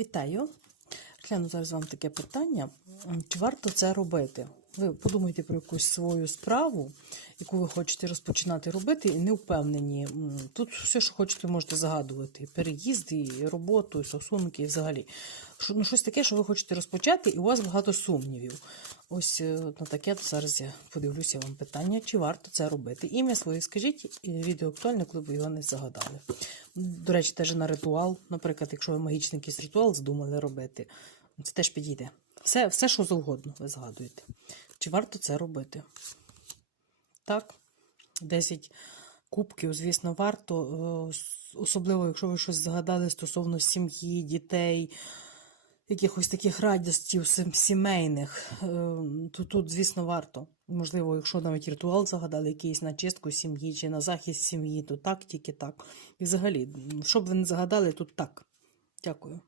Вітаю! Гляну зараз вам таке питання. Чи варто це робити? Ви подумайте про якусь свою справу, яку ви хочете розпочинати робити, і не впевнені. Тут все, що хочете, можете загадувати: переїзди, роботу, стосунки, і взагалі. Ну, щось таке, що ви хочете розпочати, і у вас багато сумнівів. Ось е, на таке зараз я подивлюся вам питання, чи варто це робити. Ім'я своє скажіть, відео актуальне, коли ви його не загадали. До речі, теж на ритуал, наприклад, якщо ви магічний якийсь ритуал здумали робити, це теж підійде. Все, все, що завгодно, ви згадуєте. Чи варто це робити? Так, 10 кубків, звісно, варто. е, Особливо, якщо ви щось згадали стосовно сім'ї, дітей, якихось таких радістів сімейних, е, то тут, звісно, варто. Можливо, якщо навіть ритуал загадали, якийсь на чистку сім'ї чи на захист сім'ї, то так, тільки так. І взагалі, що б ви не загадали, тут так. Дякую.